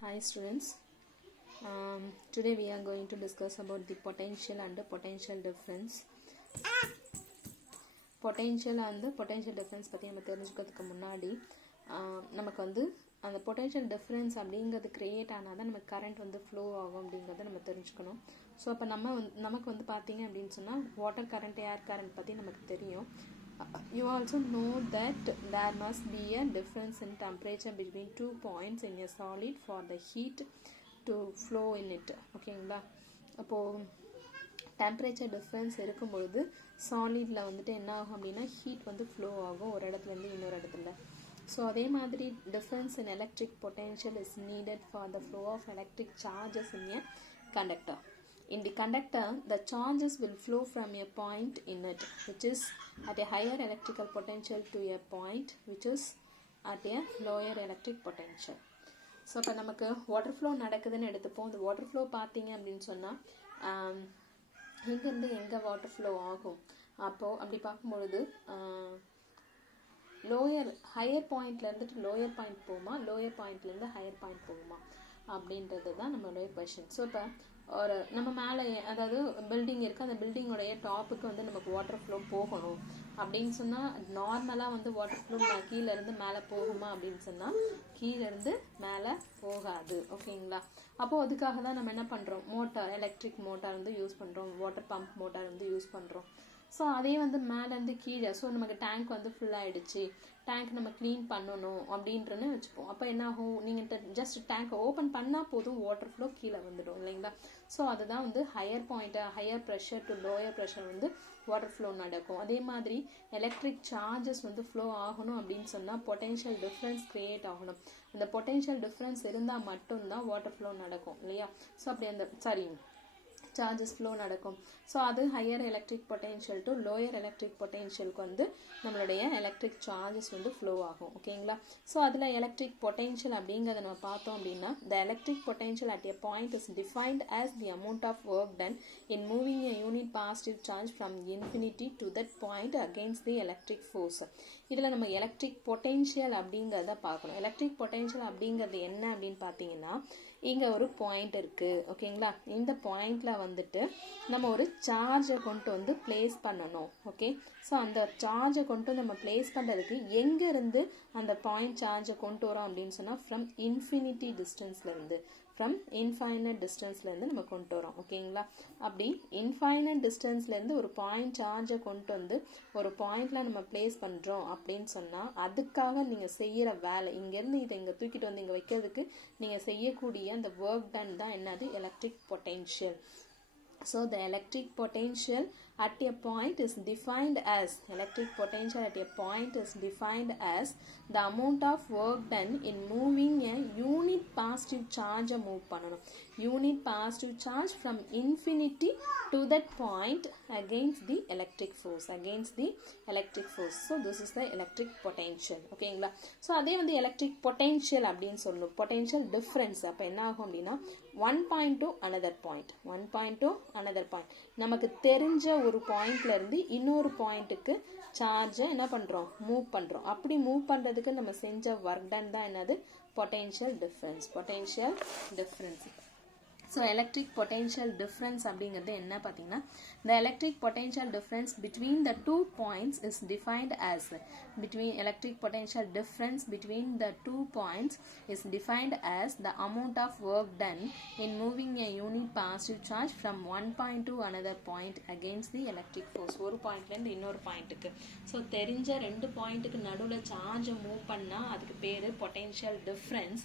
Hi students, today we are going to discuss about the potential and the potential difference. Potential and the potential difference பற்றி நம்ம தெரிஞ்சுக்கிறதுக்கு முன்னாடி நமக்கு வந்து அந்த potential difference அப்படிங்கிறது கிரியேட் ஆனால் தான் நமக்கு கரண்ட் வந்து ஃப்ளோ ஆகும் அப்படிங்கிறத நம்ம தெரிஞ்சுக்கணும். ஸோ அப்போ நமக்கு வந்து பார்த்தீங்க அப்படின்னு சொன்னால் வாட்டர் கரண்ட் ஏர் கரண்ட் பற்றி நமக்கு தெரியும். You also know that there must be a difference in temperature between 2 points in a solid for the heat to flow in it. ஓகேங்களா, அப்போது டெம்பரேச்சர் டிஃப்ரென்ஸ் இருக்கும்பொழுது சாலிடில் வந்துட்டு என்ன ஆகும் அப்படின்னா ஹீட் வந்து ஃப்ளோ ஆகும் ஒரு இடத்துலேருந்து இன்னொரு இடத்துல. ஸோ அதே மாதிரி difference in electric potential is needed for the flow of electric charges in a conductor. In the conductor, the charges will flow from a point in it, which is at a higher electrical potential, to a point which is at a lower electric potential. So இப்போ நமக்கு water flow நடக்குதுன்னு எடுத்துப்போம். இந்த water flow பார்த்தீங்க அப்படின்னு சொன்னால் எங்கேருந்து எங்கே வாட்டர் ஃப்ளோ ஆகும். அப்போது அப்படி பார்க்கும்பொழுது ஹையர் பாயிண்ட்ல இருந்துட்டு லோயர் பாயிண்ட் போகுமா, லோயர் பாயிண்ட்லேருந்து ஹையர் பாயிண்ட் போகுமா அப்படின்றது தான் நம்மளுடைய கொஷின். ஸோ இப்போ ஒரு நம்ம மேலே அதாவது பில்டிங் இருக்குது, அந்த பில்டிங்கோடைய டாப்புக்கு வந்து நமக்கு வாட்டர் ஃப்ளோ போகணும் அப்படின்னு சொன்னால் நார்மலாக வந்து வாட்டர் ஃப்ளோ கீழேருந்து மேலே போகுமா அப்படின்னு சொன்னால் கீழேருந்து மேலே போகாது. ஓகேங்களா, அப்போது அதுக்காக தான் நம்ம என்ன பண்ணுறோம், மோட்டார் எலக்ட்ரிக் மோட்டார் வந்து யூஸ் பண்ணுறோம், வாட்டர் பம்ப் மோட்டார் வந்து யூஸ் பண்ணுறோம். ஸோ அதே வந்து மேலேருந்து கீழே, ஸோ நமக்கு டேங்க் வந்து ஃபுல்லாகிடுச்சு, டேங்க் நம்ம க்ளீன் பண்ணணும் அப்படின்றன்னு வச்சுப்போம். அப்போ என்ன ஆகும், நீங்கள் ஜஸ்ட் டேங்க் ஓப்பன் பண்ணால் போதும் வாட்டர் ஃப்ளோ கீழே வந்துடும் இல்லைங்களா. ஸோ அதுதான் வந்து higher higher pressure to lower pressure வந்து வாட்டர் ஃப்ளோ நடக்கும். அதே மாதிரி எலக்ட்ரிக் சார்ஜஸ் வந்து ஃப்ளோ ஆகணும் அப்படின்னு சொன்னால் பொட்டென்ஷியல் டிஃப்ரென்ஸ் கிரியேட் ஆகணும். அந்த பொட்டென்ஷியல் டிஃப்ரென்ஸ் இருந்தால் மட்டும்தான் வாட்டர் ஃப்ளோ நடக்கும் இல்லையா. ஸோ அப்படி அந்த சார்ஜஸ் ஃப்ளோ நடக்கும். ஸோ அது higher electric potential to lower electric பொட்டென்ஷியலுக்கு வந்து நம்மளுடைய எலக்ட்ரிக் சார்ஜஸ் வந்து ஃப்ளோ ஆகும். ஓகேங்களா, ஸோ அதில் எலக்ட்ரிக் பொட்டென்ஷியல் அப்படிங்கிறத நம்ம பார்த்தோம் அப்படின்னா the electric potential at a point is defined as the amount of work done in moving a unit positive charge from infinity to that point against the electric force. இதில் நம்ம electric potential அப்படிங்கிறத பார்க்கணும். Electric potential அப்படிங்கிறது என்ன அப்படின்னு பார்த்தீங்கன்னா, இங்கே ஒரு பாயிண்ட் இருக்குது. ஓகேங்களா, இந்த பாயிண்டில் வந்துட்டு நம்ம ஒரு சார்ஜை கொண்டு வந்து பிளேஸ் பண்ணணும். ஓகே, ஸோ அந்த சார்ஜை கொண்டு நம்ம பிளேஸ் பண்ணுறதுக்கு எங்கேருந்து அந்த பாயிண்ட் சார்ஜை கொண்டு வரோம் அப்படின்னு சொன்னால் ஃப்ரம் இன்ஃபினிட்டி டிஸ்டன்ஸ்லேருந்து நம்ம கொண்டு வரோம். ஓகேங்களா, அப்படி இன்ஃபைனட் டிஸ்டன்ஸ்லேருந்து ஒரு பாயிண்ட் சார்ஜை கொண்டு வந்து ஒரு பாயிண்டில் நம்ம பிளேஸ் பண்ணுறோம் அப்படின்னு சொன்னால் அதுக்காக நீங்கள் செய்கிற வேலை, இங்கேருந்து இதை இங்கே தூக்கிட்டு வந்து இங்கே வைக்கிறதுக்கு நீங்கள் செய்யக்கூடிய அந்த ஒர்க் டன் தான் என்னது, electric potential. So the electric potential at a point is defined as the amount of work done in moving a unit positive charge move பண்ணணும். unit positive charge from infinity to that point against the electric force. So this is the electric potential. ஓகேங்களா, so அதே வந்து electric potential அப்படின்னு சொல்லணும். Potential difference அப்போ என்ன ஆகும் அப்படின்னா one point to another point. நமக்கு தெரிஞ்ச ஒரு பாயிண்ட்ல இருந்து இன்னொரு பாயிண்ட்டுக்கு சார்ஜை என்ன பண்றோம், மூவ் பண்றோம். அப்படி மூவ் பண்றதுக்கு நம்ம செஞ்ச ஒர்க் டன் தான் என்னது, potential difference. So electric potential difference அப்படிங்கிறது என்ன பார்த்தீங்கன்னா, the electric potential difference between the 2 points is defined as the amount of work done in moving a unit positive charge from one point to another point against the electric force. ஒரு பாயிண்ட்லேருந்து இன்னொரு பாயிண்ட்டுக்கு, so தெரிஞ்ச ரெண்டு பாயிண்ட்டுக்கு நடுவில் சார்ஜை move பண்ணால் அதுக்கு பேர் பொட்டென்ஷியல் டிஃப்ரென்ஸ்.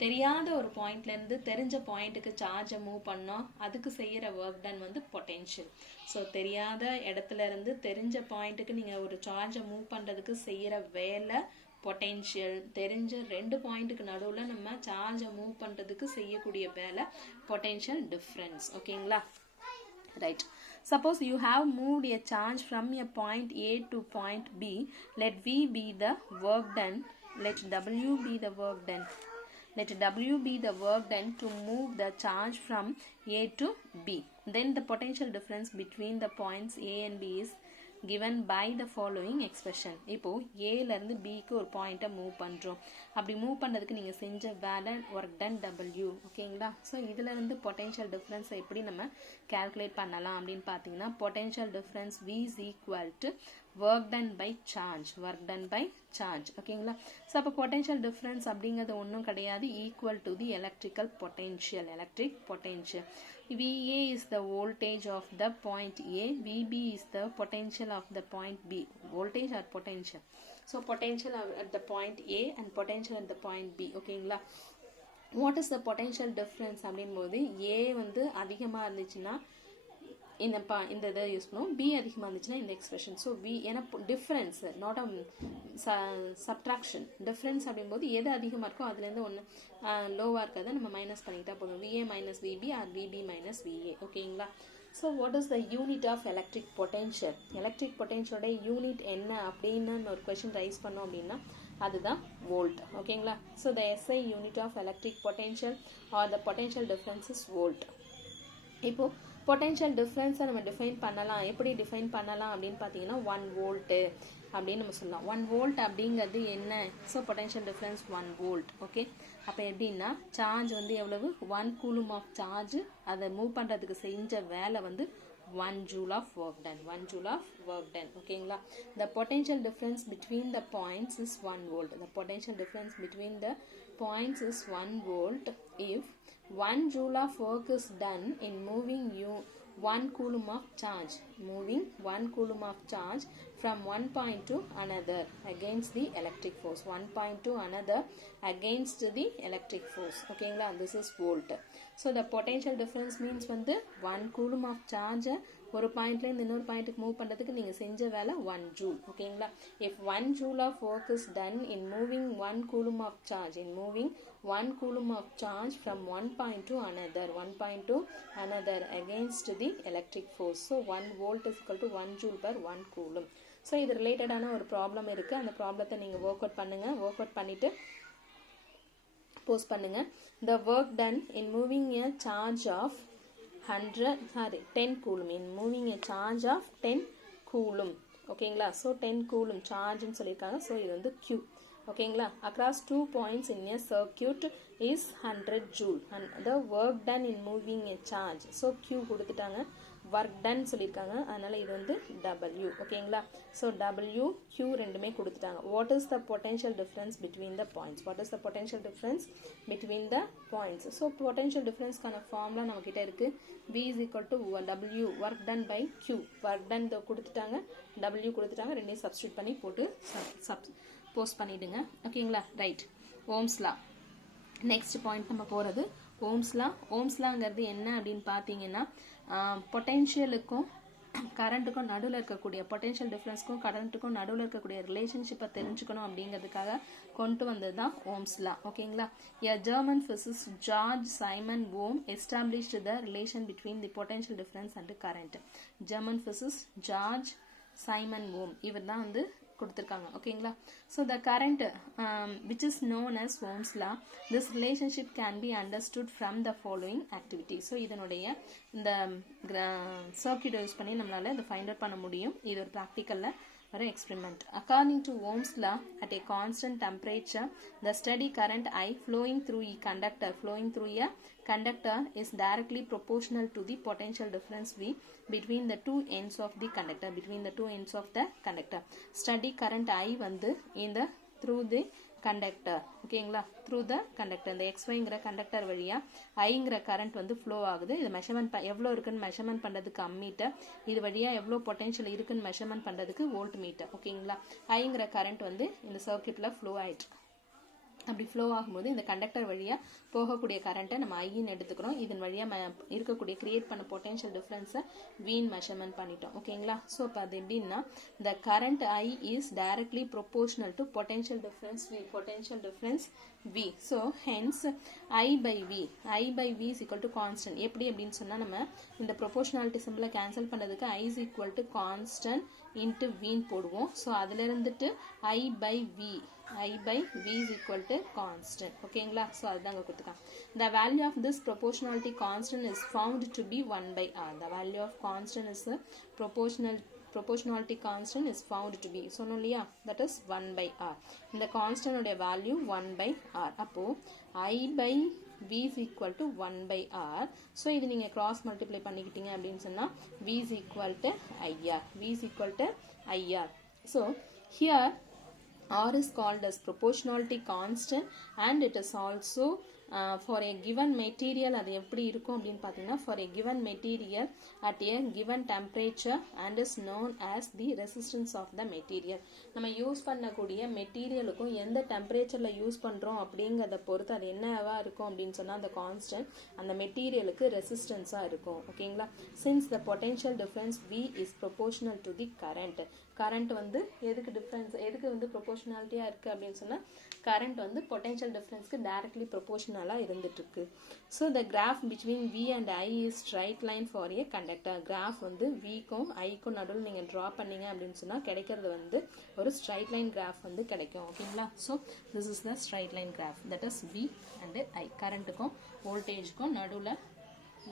தெரியாத ஒரு பாயிண்ட்லேருந்து தெரிஞ்ச பாயிண்ட்டுக்கு சார்ஜை மூவ் பண்ணோம், அதுக்கு செய்கிற ஒர்க் டன் வந்து பொட்டென்ஷியல். ஸோ தெரியாத இடத்துல இருந்து தெரிஞ்ச பாயிண்ட்டுக்கு நீங்கள் ஒரு சார்ஜை மூவ் பண்ணுறதுக்கு செய்கிற வேலை பொட்டென்ஷியல். தெரிஞ்ச ரெண்டு பாயிண்ட்டுக்கு நடுவில் நம்ம சார்ஜை மூவ் பண்ணுறதுக்கு செய்யக்கூடிய வேலை பொட்டென்ஷியல் டிஃப்ரென்ஸ். ஓகேங்களா, right. Suppose you have moved a charge from a point A to point B. Let V be the work done. Let W be the work done. Let W be the work done to move the charge from A to B. Then the potential difference between the points A and B is given by the following expression. இப்போ ஏல இருந்து பிக்கு ஒரு பாயிண்ட்டை move பண்ணுறோம். அப்படி move பண்ணுறதுக்கு நீங்கள் செஞ்ச வேலை ஒர்க் டன் W. ஓகேங்களா? ஸோ இதில் இருந்து பொட்டென்ஷியல் டிஃப்ரென்ஸை எப்படி நம்ம கால்குலேட் பண்ணலாம் அப்படின்னு பார்த்தீங்கன்னா potential difference V is equal to work done by charge. work done by charge. ஓகேங்களா? ஸோ அப்போ பொட்டென்ஷியல் டிஃப்ரென்ஸ் அப்படிங்கிறது ஒன்றும் கிடையாது, equal to the electrical potential. Electric potential. VA is the voltage of the point A. VB is the potential of the point B. Voltage or potential. So potential at the point A and potential at the point B. ஓகேங்களா? What is the potential difference அப்படின்போது A வந்து அதிகமாக இருந்துச்சுன்னா இந்த இதை use பண்ணுவோம், B அதிகமாக இருந்துச்சுன்னா இந்த எக்ஸ்பிரஷன். ஸோ V ஏன்னா டிஃப்ரென்ஸ் நாட் சப்ட்ராக்ஷன். டிஃப்ரென்ஸ் அப்படின்போது எது அதிகமாக இருக்கோ அதுலேருந்து ஒன்று லோவாக இருக்கிறத நம்ம மைனஸ் பண்ணிக்கிட்டா போதும். VA minus VB or VB minus VA. ஓகேங்களா? So what is the unit of electric potential? Electric பொட்டென்ஷியலோட யூனிட் என்ன அப்படின்னு ஒரு கொஸ்டின் ரைஸ் பண்ணோம் அப்படின்னா அதுதான் வோல்ட். ஓகேங்களா? So the SI unit of electric potential or the potential difference is volt. இப்போது பொட்டென்ஷியல் டிஃப்ரென்ஸை நம்ம டிஃபைன் பண்ணலாம். எப்படி டிஃபைன் பண்ணலாம் அப்படின்னு பார்த்தீங்கன்னா 1 வோல்ட்டு அப்படின்னு நம்ம சொல்லலாம். 1 வோல்ட் அப்படிங்கிறது என்ன? So potential difference 1 volt. Okay, அப்போ எப்படின்னா சார்ஜ் வந்து எவ்வளவு 1 கூலும் ஆஃப் சார்ஜ், அதை மூவ் பண்ணுறதுக்கு செஞ்ச வேலை வந்து 1 joule of work done. 1 joule of work done. ஓகேங்களா? The potential difference between the points is 1 volt. The potential difference between the points is 1 volt if 1 joule of work is done in moving 1 coulomb of charge. Moving 1 coulomb of charge from one point to another against the electric force. One point to another against the electric force. ஓகேங்களா? This is volt. So the potential difference means வந்து 1 coulomb of charge ஒரு பாயிண்ட்லேருந்து இன்னொரு பாயிண்ட்டுக்கு move பண்ணுறதுக்கு நீங்கள் செஞ்ச வேலை 1 joule. ஓகேங்களா? If 1 joule of work is done in moving 1 coulomb of charge, in moving 1 coulomb of charge from one point to another against the electric force. So 1 volt is equal to 1 joule per 1 coulomb. So இது ரிலேட்டடான ஒரு problem இருக்குது. அந்த ப்ராப்ளத்தை நீங்கள் work out பண்ணுங்கள். Work out பண்ணிவிட்டு post பண்ணுங்கள். The work done in moving a charge of 10 coulomb. In moving a charge of 10 coulomb. ஓகேங்களா? ஸோ 10 coulomb சார்ஜ்னு சொல்லியிருக்காங்க. ஸோ இது வந்து Q. ஓகேங்களா? across 2 points in a circuit is 100 joule. and the work done in moving a charge. So Q கொடுத்துட்டாங்க, work done சொல்லியிருக்காங்க, அதனால் இது வந்து W. ஓகேங்களா? ஸோ W, Q ரெண்டுமே கொடுத்துட்டாங்க. What is the potential difference between the points? What is the potential difference between the points? So potential டிஃப்ரென்ஸ்க்கான ஃபார்ம்லாம் நம்மக்கிட்ட இருக்குது. V is equal to W, work done by Q. Work done கொடுத்துட்டாங்க, W கொடுத்துட்டாங்க, ரெண்டையும் substitute பண்ணி போட்டு post பண்ணிவிடுங்க. ஓகேங்களா? ரைட். ஓம்ஸ்லா. நெக்ஸ்ட் பாயிண்ட் நம்ம போகிறது ஓம்ஸ்லா. ஓம்ஸ்லாங்கிறது என்ன அப்படின்னு பார்த்தீங்கன்னா பொட்டென்ஷியலுக்கும் கரண்ட்டுக்கும் நடுவில் இருக்கக்கூடிய பொட்டென்ஷியல் டிஃப்ரென்ஸ்க்கும் கரண்ட்டுக்கும் நடுவில் இருக்கக்கூடிய ரிலேஷன்ஷிப்பை தெரிஞ்சுக்கணும் அப்படிங்கிறதுக்காக கொண்டு வந்தது தான் ஓம்ஸ்லா. ஓகேங்களா? A German physicist George Simon Ohm established the relation between the potential difference and current. German physicist George Simon Ohm இவர் தான் வந்து கொடுத்துருக்காங்க. ஓகேங்களா? So the current which is known as Ohm's law. This relationship can be understood from the following activity. So இதனுடைய இந்த circuit use பண்ணி நம்மளால் இதை ஃபைண்ட் அவுட் பண்ண முடியும். இது ஒரு ப்ராக்டிக்கலில் ஒரு experiment. According to Ohm's law, at a constant temperature, the steady current I flowing through a conductor is directly proportional to the potential difference V between the two ends of the conductor. Steady current I வந்து through the conductor. ஓகேங்களா? through the conductor. இந்த XYங்கிற conductor வழியாக ஐங்கிற current வந்து flow ஆகுது. இது measurement எவ்வளோ இருக்குன்னு measurement பண்ணுறதுக்கு அம்மீட்டர், இது வழியாக எவ்வளோ பொட்டென்ஷியல் இருக்குன்னு மெஷர்மெண்ட் பண்ணுறதுக்கு வோல்ட் மீட்டர். ஓகேங்களா? ஐங்கிற கரண்ட் வந்து இந்த சர்க்யூட்டில் ஃப்ளோ ஆயிட்டு அப்படி ஃப்ளோ ஆகும்போது இந்த கண்டக்டர் வழியாக போகக்கூடிய கரண்ட்டை நம்ம ஐன்னு எடுத்துக்கிறோம். இதன் வழியாக இருக்கக்கூடிய கிரியேட் பண்ண பொட்டென்ஷியல் டிஃப்ரென்ஸை வீன் மெஷர்மெண்ட் பண்ணிட்டோம். ஓகேங்களா? ஸோ இப்போ அது எப்படின்னா the current I is directly proportional to potential difference V. So hence I by V is equal to constant. எப்படி அப்படின்னு சொன்னால் நம்ம இந்த ப்ரொபோர்ஷனாலிட்டி சிம்பிளை கேன்சல் பண்ணுறதுக்கு I is equal to constant into V போடுவோம். ஸோ அதில் இருந்துட்டு I by V is equal to constant. ஓகேங்களா? ஸோ அதுதாங்க கொடுத்துருக்காங்க. The value of this proportionality constant is found to be 1 by R. The value of constant is proportionality constant is found to be சொன்னோம் இல்லையா, that is 1 by r. இந்த constant உடைய value 1 by r. அப்போ I by v is equal to 1 by r. so இது நீங்க cross multiply பண்ணிக்கிட்டீங்க அப்படின்னு சொன்னா v is equal to ir. v is equal to ir. so here r is called as proportionality constant and it is also for a given material. அது எப்படி இருக்கும் அப்படின்னு பார்த்தீங்கன்னா for a given material at a given temperature and is known as the resistance of the material. நம்ம use பண்ணக்கூடிய மெட்டீரியலுக்கும் எந்த டெம்பரேச்சர்ல use பண்றோம் அப்படிங்கறத பொறுத்து அது என்னவா இருக்கும் அப்படின்னு சொன்னா அந்த கான்ஸ்டன்ட் அந்த மெட்டீரியலுக்கு ரெசிஸ்டன்ஸா இருக்கும். ஓகேங்களா? since the potential difference v is proportional to the current. Current வந்து எதுக்கு டிஃபரன்ஸ், எதுக்கு வந்து ப்ரொபோஷனாலிட்டியா இருக்கு அப்படின்னு சொன்னா கரண்ட் வந்து பொட்டன்ஷியல் டிஃபரன்ஸ்க்கு டைரக்ட்லி ப்ரொபோஷனலா இருந்துட்டு இருக்கு. So the graph between V and I is straight line for a conductor. Graph வந்து விக்கும் ஐக்கும் நடுவில் நீங்க டிரா பண்ணீங்க அப்படின்னு சொன்னா கிடைக்கிறது வந்து ஒரு ஸ்ட்ரைட் லைன் கிராஃப் வந்து கிடைக்கும். ஓகேங்களா? So this is the straight line graph, that is V and I. கரண்ட்டுக்கும் வோல்டேஜுக்கும் நடுவில்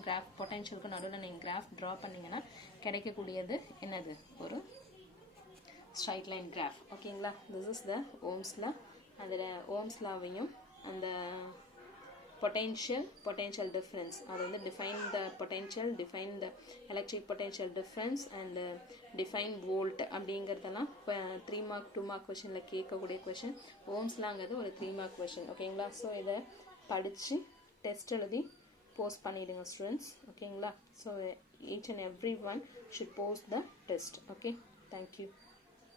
கிராஃப், பொட்டன்ஷியலுக்கும் நடுவில் நீங்கள் கிராஃப் ட்ரா பண்ணீங்கன்னா கிடைக்கக்கூடியது என்னது, ஒரு straight line graph. ஓகேங்களா? this is the Ohm's law. அந்த Ohm's lawவையும் அந்த potential difference அது வந்து define the potential, define the electric potential difference and define volt அப்படிங்கிறதெல்லாம் 3 mark 2 mark questionல கேட்கக்கூடிய question. Ohm's lawங்கிறது ஒரு 3 mark question. ஓகேங்களா? ஸோ இதை படித்து டெஸ்ட் எழுதி போஸ்ட் பண்ணிடுங்க ஸ்டூடெண்ட்ஸ். ஓகேங்களா? So each and every one should post the test. okay, thank you.